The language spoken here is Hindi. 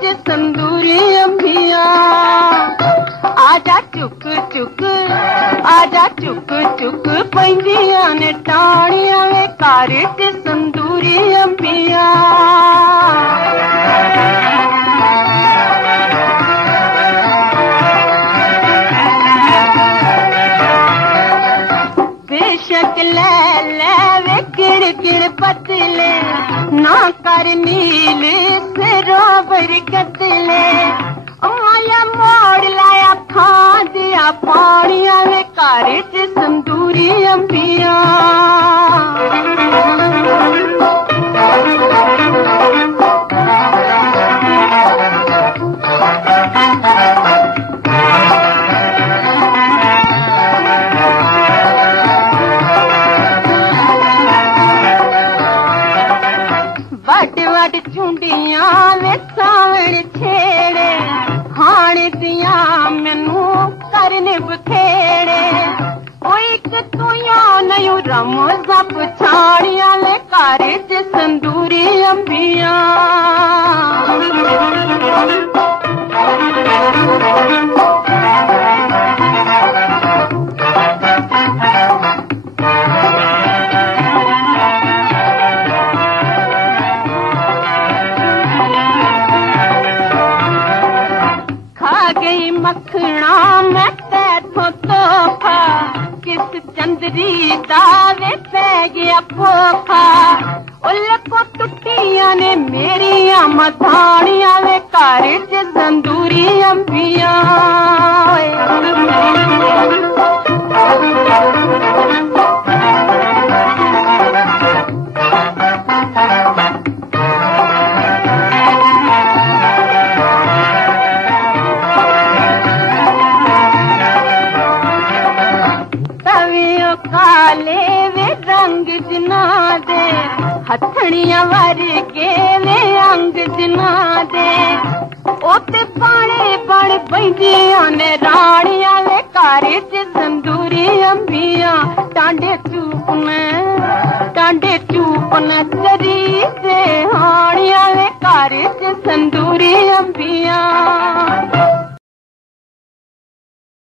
च संदूरी अंबिया आजा चुक चुक आजा चुक चुक पैंदिया ने टाणिया वे घर च संदूरी अंबिया बेशक ले वे किड़ किड़ पतले ना कर नील सरोवर कतले माया मोड़ लाया खा दिया पानिया वे घर च संदूरी अंबिया वड झुंडिया वे सावण छेड़े हाण दिया मैनू करने बखेड़े कोई तुया नयू रम जप छाड़िया ले घर च संदूरी अंबिया मखना मैं तैथों तोहफा किस चंदरी दावे पै गया फोफा उल को टुटिया ने मेरिया मथानिया वे घर च संदूरी अंबिया काले वे रंग जना दे हथड़िया वर्गे वे अंग जना दे ओते पाने बड़ पैंदिया ने रानिया वे घर च संदूरी अंबिया टांडे चूपन चरी से हानिया वे घर च संदूरी